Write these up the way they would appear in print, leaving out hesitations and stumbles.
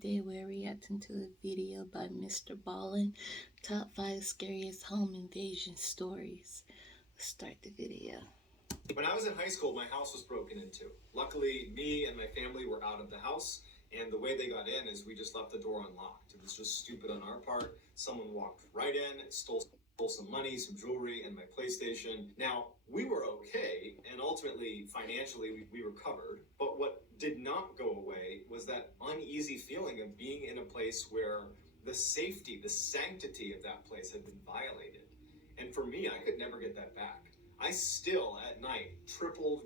Today we're reacting to a video by MrBallen, Top 5 Scariest Home Invasion Stories. Let's start the video. When I was in high school, my house was broken into. Luckily, me and my family were out of the house, and the way they got in is we just left the door unlocked. It was just stupid on our part. Someone walked right in, stole some money, some jewelry, and my PlayStation. Now, we were okay, and ultimately, financially, we recovered. But what did not go away was that uneasy feeling of being in a place where the safety, the sanctity of that place had been violated. And for me, I could never get that back. I still, at night,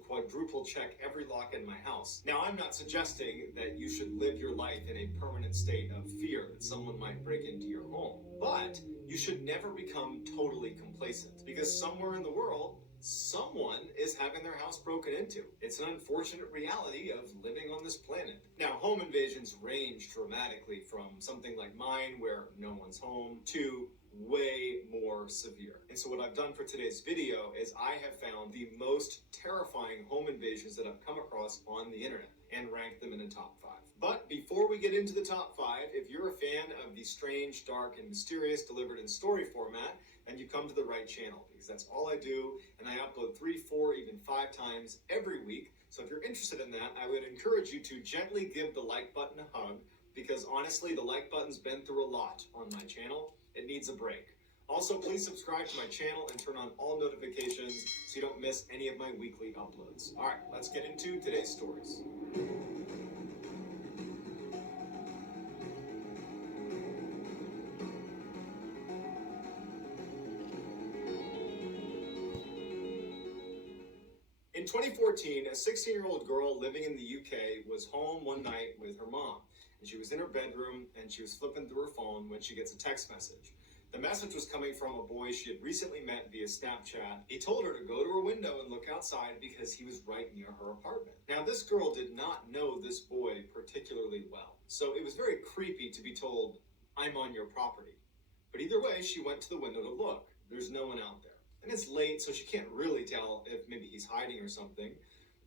quadruple check every lock in my house. Now, I'm not suggesting that you should live your life in a permanent state of fear that someone might break into your home. But you should never become totally complacent, because somewhere in the world, someone is having their house broken into. It's an unfortunate reality of living on this planet. Now, home invasions range dramatically from something like mine, where no one's home, to way more severe. And so what I've done for today's video is I have found the most terrifying home invasions that I've come across on the internet and ranked them in a top 5. But before we get into the top 5, if you're a fan of the strange, dark, and mysterious delivered in story format, then you come to the right channel, because that's all I do, and I upload 3, 4, even 5 times every week. So if you're interested in that, I would encourage you to gently give the like button a hug, because honestly, the like button's been through a lot on my channel. It needs a break. Also, please subscribe to my channel and turn on all notifications so you don't miss any of my weekly uploads. All right, let's get into today's stories. In 2014, a 16-year-old girl living in the UK was home one night with her mom, and she was in her bedroom and she was flipping through her phone when she gets a text message. The message was coming from a boy she had recently met via Snapchat. He told her to go to her window and look outside because he was right near her apartment. Now, this girl did not know this boy particularly well, so it was very creepy to be told, "I'm on your property." But either way, she went to the window to look. There's no one out there. And it's late, so she can't really tell if maybe he's hiding or something.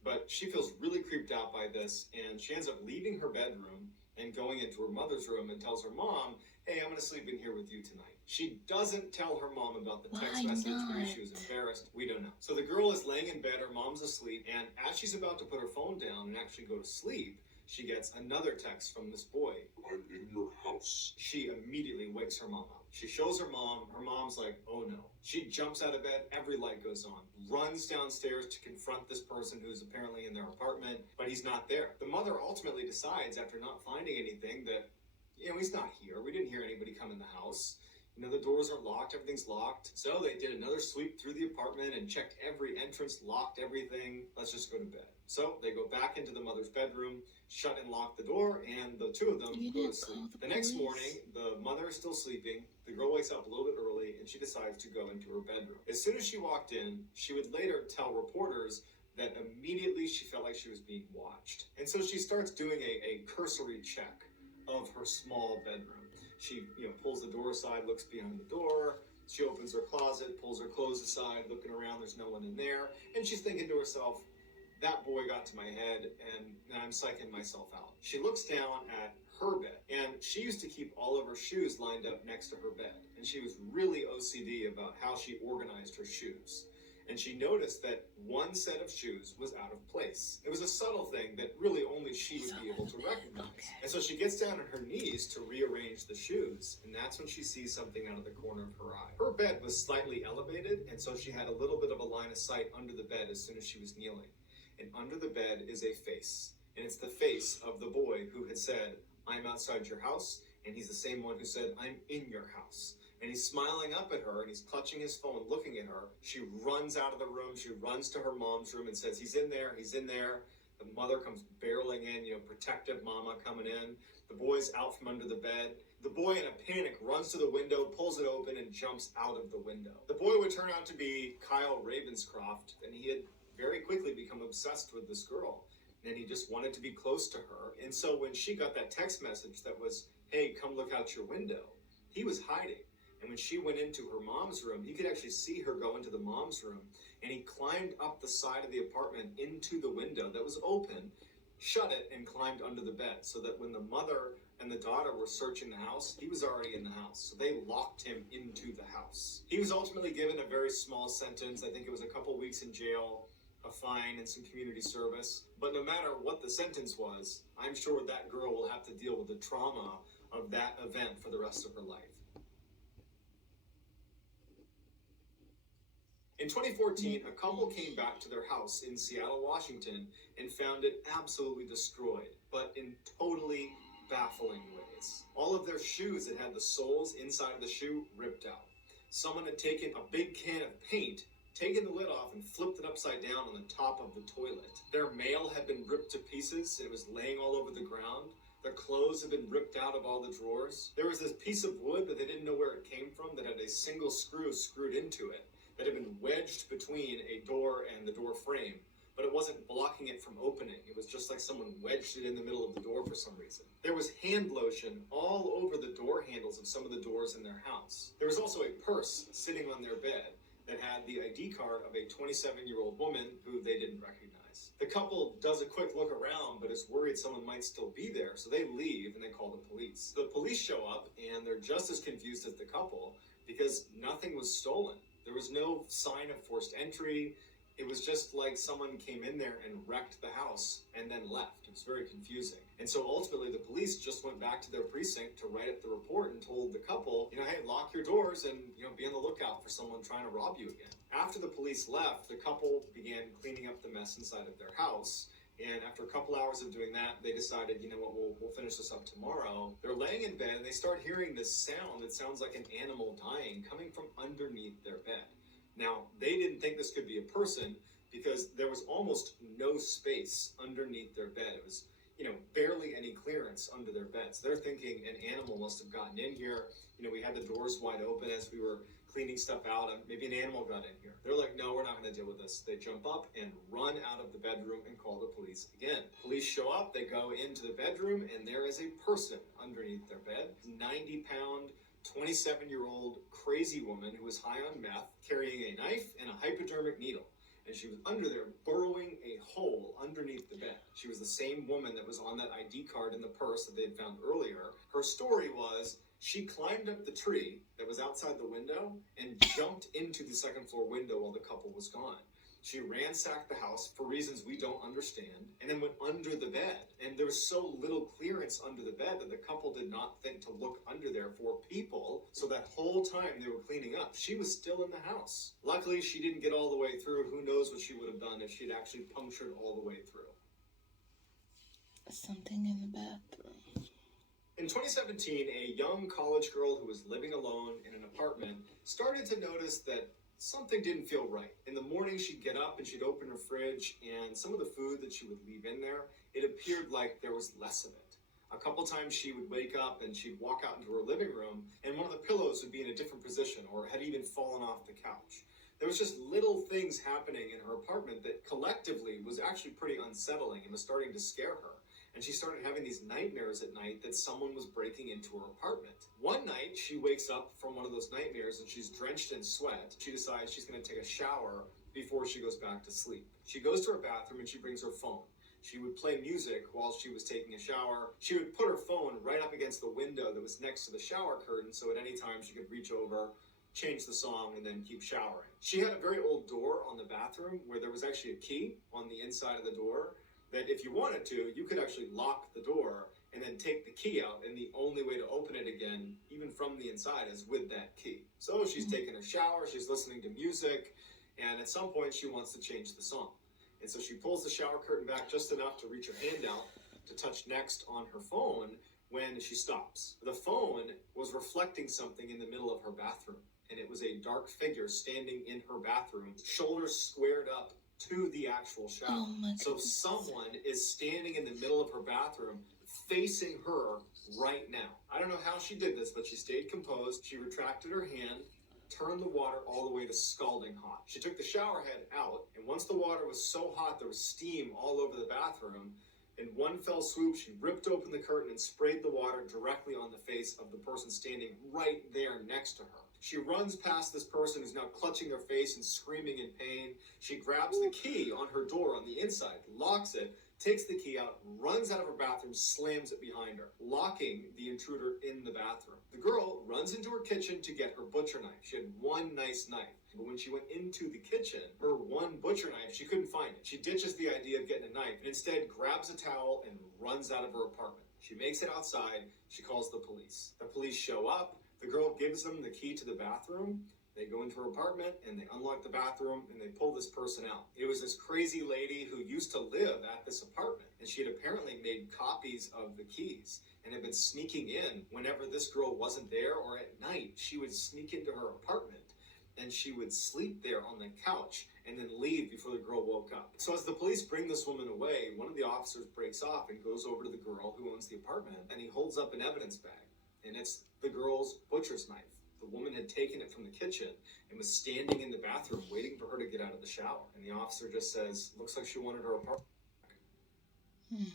But she feels really creeped out by this, and she ends up leaving her bedroom and going into her mother's room and tells her mom, "Hey, I'm going to sleep in here with you tonight." She doesn't tell her mom about the text message. Maybe she was embarrassed. We don't know. So the girl is laying in bed, her mom's asleep, and as she's about to put her phone down and actually go to sleep, she gets another text from this boy. "I'm in your house." She immediately wakes her mom up. She shows her mom's like, "Oh no." She jumps out of bed, every light goes on, runs downstairs to confront this person who's apparently in their apartment, but he's not there. The mother ultimately decides, after not finding anything, that, he's not here. We didn't hear anybody come in the house. The doors are locked, everything's locked. So they did another sweep through the apartment and checked every entrance, locked everything. Let's just go to bed. So they go back into the mother's bedroom, shut and lock the door, and the two of them go to sleep. The next morning, the mother is still sleeping. The girl wakes up a little bit early and she decides to go into her bedroom. As soon as she walked in, she would later tell reporters that immediately she felt like she was being watched. And so she starts doing a cursory check of her small bedroom. She, pulls the door aside, looks behind the door. She opens her closet, pulls her clothes aside, looking around, there's no one in there. And she's thinking to herself, that boy got to my head and I'm psyching myself out. She looks down at her bed, and she used to keep all of her shoes lined up next to her bed. And she was really OCD about how she organized her shoes. And she noticed that one set of shoes was out of place. It was a subtle thing that really only she would be able to recognize. And so she gets down on her knees to rearrange the shoes, and that's when she sees something out of the corner of her eye. Her bed was slightly elevated, and so she had a little bit of a line of sight under the bed as soon as she was kneeling. And under the bed is a face, and it's the face of the boy who had said, "I'm outside your house," and he's the same one who said, "I'm in your house." And he's smiling up at her, and he's clutching his phone, looking at her. She runs out of the room. She runs to her mom's room and says, "He's in there, he's in there." The mother comes barreling in, protective mama coming in. The boy's out from under the bed. The boy, in a panic, runs to the window, pulls it open, and jumps out of the window. The boy would turn out to be Kyle Ravenscroft, and he had very quickly become obsessed with this girl. And he just wanted to be close to her. And so when she got that text message that was, "Hey, come look out your window," he was hiding. And when she went into her mom's room, he could actually see her go into the mom's room. And he climbed up the side of the apartment into the window that was open shut it, and climbed under the bed so that when the mother and the daughter were searching the house, he was already in the house. So they locked him into the house. He was ultimately given a very small sentence. I think it was a couple weeks in jail, a fine, and some community service. But no matter what the sentence was, I'm sure that girl will have to deal with the trauma of that event for the rest of her life. In 2014, a couple came back to their house in Seattle, Washington, and found it absolutely destroyed, but in totally baffling ways. All of their shoes that had the soles inside of the shoe ripped out. Someone had taken a big can of paint, taken the lid off, and flipped it upside down on the top of the toilet. Their mail had been ripped to pieces, and it was laying all over the ground. Their clothes had been ripped out of all the drawers. There was this piece of wood that they didn't know where it came from that had a single screw screwed into it, that had been wedged between a door and the door frame, but it wasn't blocking it from opening. It was just like someone wedged it in the middle of the door for some reason. There was hand lotion all over the door handles of some of the doors in their house. There was also a purse sitting on their bed that had the ID card of a 27-year-old woman who they didn't recognize. The couple does a quick look around, but is worried someone might still be there, so they leave and they call the police. The police show up, and they're just as confused as the couple because nothing was stolen. There was no sign of forced entry. It was just like someone came in there and wrecked the house and then left. It was very confusing. And so ultimately the police just went back to their precinct to write up the report and told the couple, hey, lock your doors and, be on the lookout for someone trying to rob you again. After the police left, the couple began cleaning up the mess inside of their house. And after a couple hours of doing that, they decided, we'll finish this up tomorrow. They're laying in bed and they start hearing this sound that sounds like an animal dying coming from underneath their bed. Now, they didn't think this could be a person because there was almost no space underneath their bed. It was, barely any clearance under their beds. They're thinking an animal must have gotten in here. We had the doors wide open as we were cleaning stuff out, and maybe an animal got in here. They're like, no, we're not going to deal with this. They jump up and run out of the bedroom and call the police again. Police show up, they go into the bedroom, and there is a person underneath their bed. 90-pound, 27-year-old crazy woman who was high on meth, carrying a knife and a hypodermic needle. And she was under there burrowing a hole underneath the bed. She was the same woman that was on that ID card in the purse that they'd found earlier. Her story was she climbed up the tree that was outside the window and jumped into the second floor window while the couple was gone. She ransacked the house for reasons we don't understand and then went under the bed. And there was so little clearance under the bed that the couple did not think to look under there for people. So that whole time they were cleaning up, she was still in the house. Luckily, she didn't get all the way through. Who knows what she would have done if she'd actually punctured all the way through. Something in the bathroom. In 2017, a young college girl who was living alone in an apartment started to notice that something didn't feel right. In the morning, she'd get up and she'd open her fridge, and some of the food that she would leave in there, it appeared like there was less of it. A couple times she would wake up and she'd walk out into her living room, and one of the pillows would be in a different position or had even fallen off the couch. There was just little things happening in her apartment that collectively was actually pretty unsettling and was starting to scare her. And she started having these nightmares at night that someone was breaking into her apartment. One night, she wakes up from one of those nightmares and she's drenched in sweat. She decides she's going to take a shower before she goes back to sleep. She goes to her bathroom and she brings her phone. She would play music while she was taking a shower. She would put her phone right up against the window that was next to the shower curtain, so at any time she could reach over, change the song, and then keep showering. She had a very old door on the bathroom where there was actually a key on the inside of the door that if you wanted to, you could actually lock the door and then take the key out, and the only way to open it again, even from the inside, is with that key. So she's taking a shower, she's listening to music, and at some point she wants to change the song. And so she pulls the shower curtain back just enough to reach her hand out to touch next on her phone when she stops. The phone was reflecting something in the middle of her bathroom, and it was a dark figure standing in her bathroom, shoulders squared up to the actual shower. Oh my so goodness. someone is standing in the middle of her bathroom facing her right now. I don't know how she did this, but she stayed composed. She retracted her hand, turned the water all the way to scalding hot. She took the shower head out, and once the water was so hot there was steam all over the bathroom, in one fell swoop she ripped open the curtain and sprayed the water directly on the face of the person standing right there next to her. She runs past this person who's now clutching their face and screaming in pain. She grabs the key on her door on the inside, locks it, takes the key out, runs out of her bathroom, slams it behind her, locking the intruder in the bathroom. The girl runs into her kitchen to get her butcher knife. She had one nice knife, but when she went into the kitchen, her one butcher knife, she couldn't find it. She ditches the idea of getting a knife and instead grabs a towel and runs out of her apartment. She makes it outside. She calls the police. The police show up. The girl gives them the key to the bathroom. They go into her apartment and they unlock the bathroom and they pull this person out. It was this crazy lady who used to live at this apartment, and she had apparently made copies of the keys and had been sneaking in whenever this girl wasn't there, or at night she would sneak into her apartment and she would sleep there on the couch and then leave before the girl woke up. So as the police bring this woman away, one of the officers breaks off and goes over to the girl who owns the apartment, and he holds up an evidence bag, and it's the girl's butcher's knife. The woman had taken it from the kitchen and was standing in the bathroom waiting for her to get out of the shower. And the officer just says, looks like she wanted her apartment back.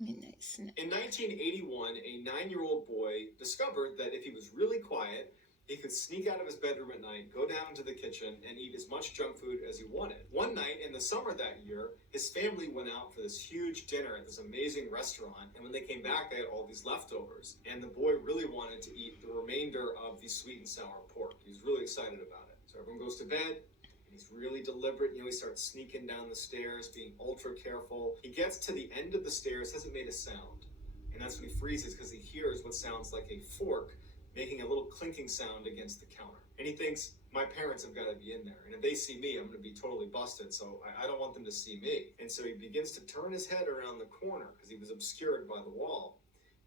In 1981, a 9-year-old boy discovered that if he was really quiet, he could sneak out of his bedroom at night, go down to the kitchen, and eat as much junk food as he wanted. One night in the summer that year, his family went out for this huge dinner at this amazing restaurant, and when they came back, they had all these leftovers. And the boy really wanted to eat the remainder of the sweet and sour pork. He was really excited about it. So everyone goes to bed, and he's really deliberate. He starts sneaking down the stairs, being ultra careful. He gets to the end of the stairs, hasn't made a sound. And that's when he freezes, because he hears what sounds like a fork making a little clinking sound against the counter. And he thinks, my parents have got to be in there. And if they see me, I'm going to be totally busted. So I don't want them to see me. And so he begins to turn his head around the corner because he was obscured by the wall.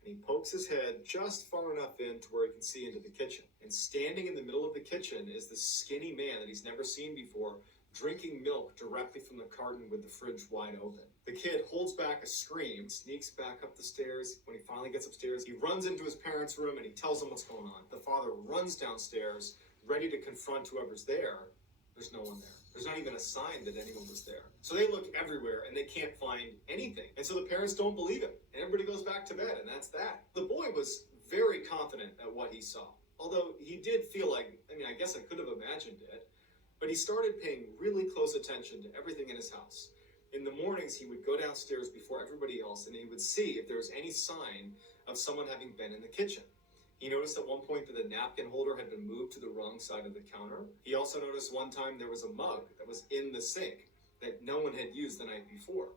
And he pokes his head just far enough in to where he can see into the kitchen. And standing in the middle of the kitchen is this skinny man that he's never seen before, drinking milk directly from the carton with the fridge wide open. The kid holds back a scream, sneaks back up the stairs. When he finally gets upstairs, he runs into his parents' room and he tells them what's going on. The father runs downstairs, ready to confront whoever's there. There's no one there. There's not even a sign that anyone was there. So they look everywhere and they can't find anything. And so the parents don't believe him. And everybody goes back to bed, and that's that. The boy was very confident at what he saw. Although he did feel like, I guess I could have imagined it, but he started paying really close attention to everything in his house. In the mornings, he would go downstairs before everybody else, and he would see if there was any sign of someone having been in the kitchen. He noticed at one point that the napkin holder had been moved to the wrong side of the counter. He also noticed one time there was a mug that was in the sink that no one had used the night before.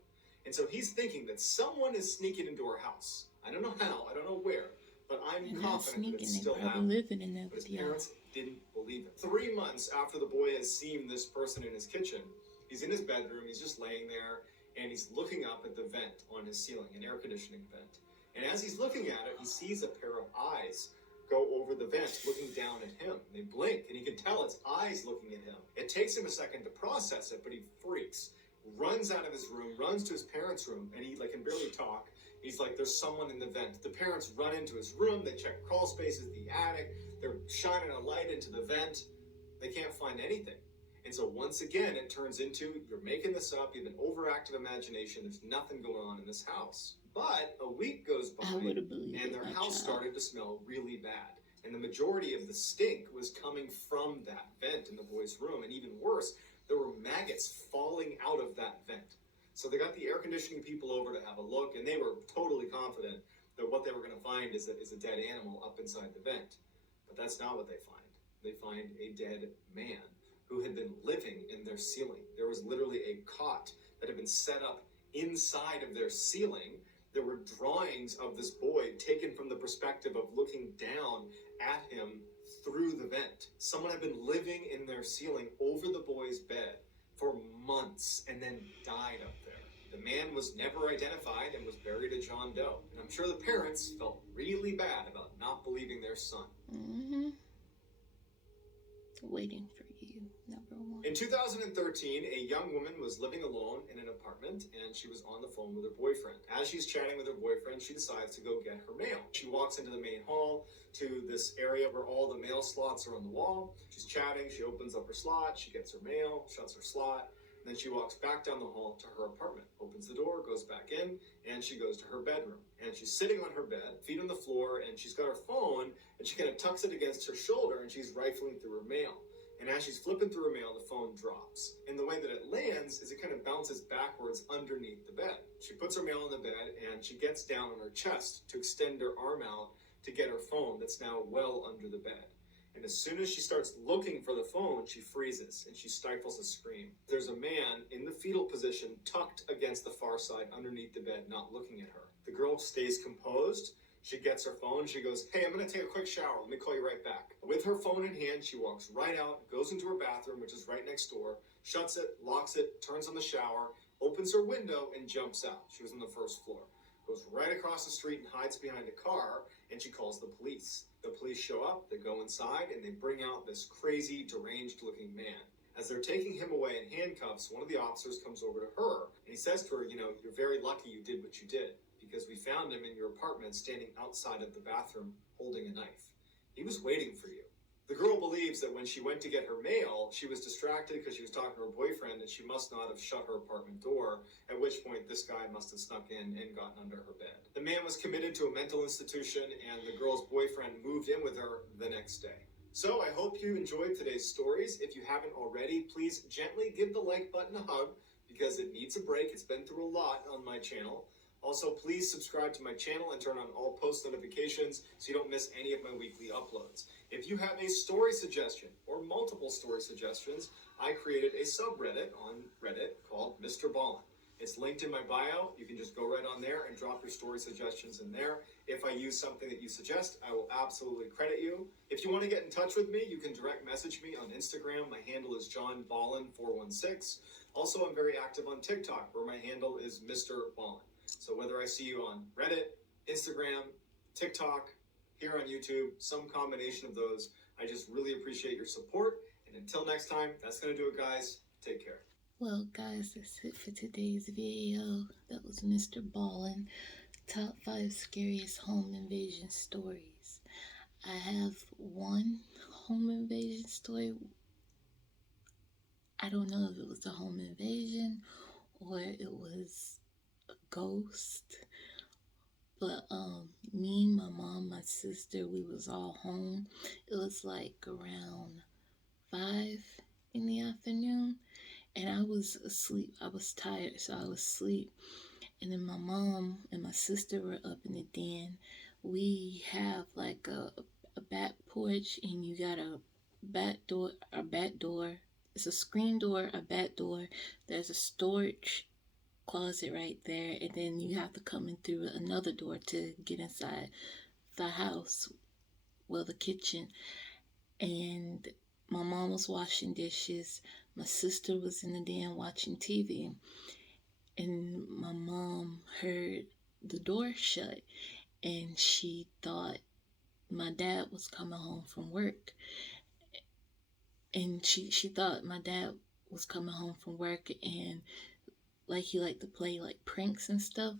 And so he's thinking that someone is sneaking into our house. I don't know how, I don't know where, but I'm confident that it's still happening. But his parents didn't believe it. 3 months after the boy has seen this person in his kitchen, he's in his bedroom, he's just laying there, and he's looking up at the vent on his ceiling, an air conditioning vent. And as he's looking at it, he sees a pair of eyes go over the vent, looking down at him. They blink, and he can tell it's eyes looking at him. It takes him a second to process it, but he freaks, runs out of his room, runs to his parents' room, and he can barely talk. He's like, there's someone in the vent. The parents run into his room, they check crawl spaces, the attic, they're shining a light into the vent. They can't find anything. And so once again, it turns into, you're making this up, you have an overactive imagination, there's nothing going on in this house. But a week goes by, and their house started to smell really bad. And the majority of the stink was coming from that vent in the boy's room. And even worse, there were maggots falling out of that vent. So they got the air conditioning people over to have a look, and they were totally confident that what they were going to find is a dead animal up inside the vent. But that's not what they find. They find a dead man who had been living in their ceiling. There was literally a cot that had been set up inside of their ceiling. There were drawings of this boy taken from the perspective of looking down at him through the vent. Someone had been living in their ceiling over the boy's bed for months and then died up there. The man was never identified and was buried at John Doe. And I'm sure the parents felt really bad about not believing their son. Mm-hmm. Waiting for you, number one. In 2013, a young woman was living alone in an apartment, and she was on the phone with her boyfriend. As she's chatting with her boyfriend, she decides to go get her mail. She walks into the main hall to this area where all the mail slots are on the wall. She's chatting, she opens up her slot, she gets her mail, shuts her slot, and then she walks back down the hall to her apartment, opens the door, goes back in, and she goes to her bedroom. And she's sitting on her bed, feet on the floor, and she's got her phone, and she kind of tucks it against her shoulder, and she's rifling through her mail. And as she's flipping through her mail, the phone drops. And the way that it lands is it kind of bounces backwards underneath the bed. She puts her mail on the bed and she gets down on her chest to extend her arm out to get her phone that's now well under the bed. And as soon as she starts looking for the phone, she freezes and she stifles a scream. There's a man in the fetal position tucked against the far side underneath the bed, not looking at her. The girl stays composed. She gets her phone. She goes, "Hey, I'm going to take a quick shower. Let me call you right back." With her phone in hand, she walks right out, goes into her bathroom, which is right next door, shuts it, locks it, turns on the shower, opens her window, and jumps out. She was on the first floor. Goes right across the street and hides behind a car, and she calls the police. The police show up, they go inside, and they bring out this crazy, deranged-looking man. As they're taking him away in handcuffs, one of the officers comes over to her, and he says to her, "You're very lucky you did what you did, because we found him in your apartment standing outside of the bathroom holding a knife. He was waiting for you." The girl believes that when she went to get her mail, she was distracted because she was talking to her boyfriend and she must not have shut her apartment door, at which point this guy must have snuck in and gotten under her bed. The man was committed to a mental institution and the girl's boyfriend moved in with her the next day. So I hope you enjoyed today's stories. If you haven't already, please gently give the like button a hug because it needs a break. It's been through a lot on my channel. Also, please subscribe to my channel and turn on all post notifications so you don't miss any of my weekly uploads. If you have a story suggestion or multiple story suggestions, I created a subreddit on Reddit called MrBallen. It's linked in my bio. You can just go right on there and drop your story suggestions in there. If I use something that you suggest, I will absolutely credit you. If you want to get in touch with me, you can direct message me on Instagram. My handle is JohnBallen416. Also, I'm very active on TikTok, where my handle is MrBallen. So whether I see you on Reddit, Instagram, TikTok, here on YouTube, some combination of those, I just really appreciate your support. And until next time, that's going to do it, guys. Take care. Well, guys, that's it for today's video. That was MrBallen, top 5 scariest home invasion stories. I have one home invasion story. I don't know if it was a home invasion or it was a ghost. But me, my mom, my sister, we was all home. It was like around 5 in the afternoon. And I was asleep. I was tired, so I was asleep. And then my mom and my sister were up in the den. We have like a back porch, and you got a back door. It's a screen door, a back door. There's a storage closet right there, and then you have to come in through another door to get inside the house, well, the kitchen. And my mom was washing dishes. My sister was in the den watching TV, and my mom heard the door shut, and she thought my dad was coming home from work. And she thought my dad was coming home from work, and like he liked to play like pranks and stuff.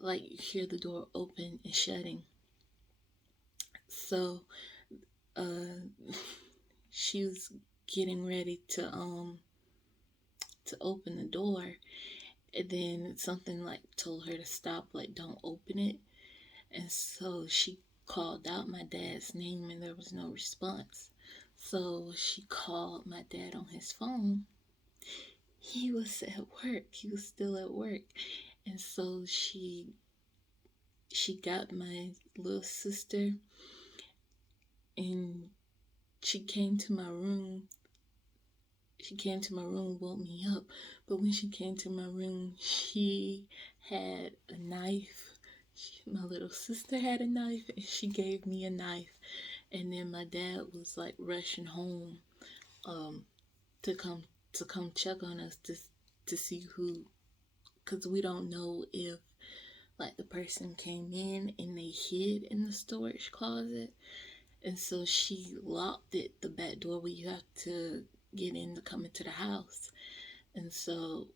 Like you hear the door open and shutting. So she was getting ready to open the door, and then something like told her to stop, like don't open it. And so she called out my dad's name and there was no response. So she called my dad on his phone. He was at work. He was still at work. And so she got my little sister, and she came to my room. Woke me up. But when she came to my room, she had a knife. My little sister had a knife, and she gave me a knife. And then my dad was like rushing home to come check on us to see who, because we don't know if like the person came in and they hid in the storage closet. And so she locked it, the back door where you have to get in to come into the house. And so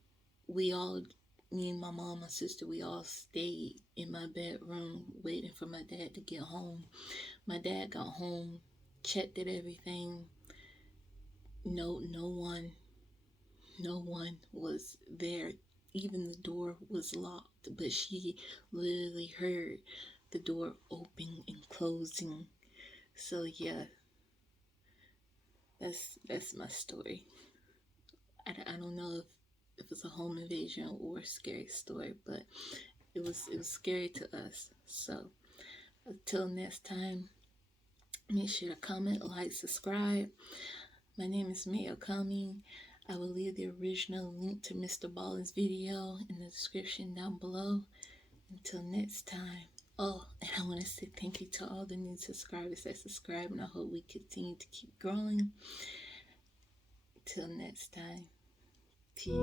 me and my mom, my sister, we all stayed in my bedroom waiting for my dad to get home. My dad got home, checked at everything. No one was there. Even the door was locked, but she literally heard the door opening and closing. So yeah, That's my story. I don't know if it's a home invasion or a scary story, but it was scary to us. So until next time, make sure to comment, like, subscribe. My name is MaeOkamie. I will leave the original link to MrBallen's video in the description down below. Until next time. Oh, and I want to say thank you to all the new subscribers that subscribe, and I hope we continue to keep growing. Till next time. Peace.